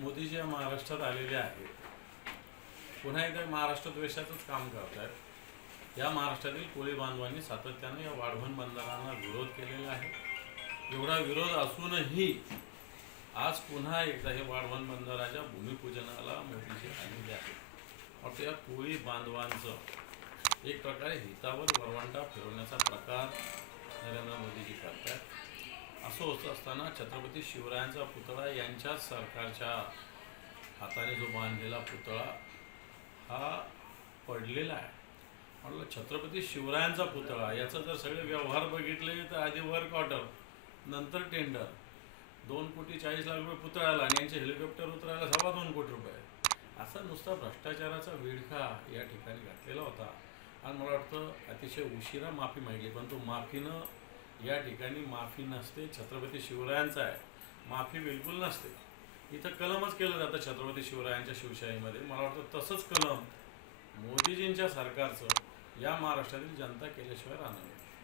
मोदीजी या महाराष्ट्रात आलेले आहेत पुन्हा एकदा महाराष्ट्र द्वेषातच काम करत आहेत या महाराष्ट्रातील कोळी बांधवांनी सातत्याने या वाढवण बंधारांना विरोध केलेला आहे एवढा विरोध असूनही आज पुन्हा एकदा हे वाढवण बंदराच्या भूमिपूजनाला मोदीजी आलेले आहेत फक्त या कोळी बांधवांचं एक प्रकारे हितावर वरवंटा फिरवण्याचा होत असताना छत्रपती शिवरायांचा पुतळा यांच्याच सरकारच्या हाताने जो बांधलेला पुतळा हा पडलेला आहे म्हटलं छत्रपती शिवरायांचा पुतळा याचा जर सगळे व्यवहार बघितले तर आधी वर्क ऑर्डर नंतर टेंडर दोन कोटी चाळीस लाख रुपये पुतळ्याला आणि यांचे हेलिकॉप्टर उतरायला सव्वा दोन कोटी रुपये असा नुसता भ्रष्टाचाराचा विडखा या ठिकाणी घातलेला होता आणि मला वाटतं अतिशय उशिरा माफी मागली पण तो माफीनं या ठिकाणी माफी नसते छत्रपती शिवरायांचा आहे माफी बिलकुल नसते इथं कलमच केलं जातं छत्रपती शिवरायांच्या शिवशाहीमध्ये मला वाटतं तसंच कलम मोदीजींच्या सरकारचं या महाराष्ट्रातील जनता केल्याशिवाय राहणार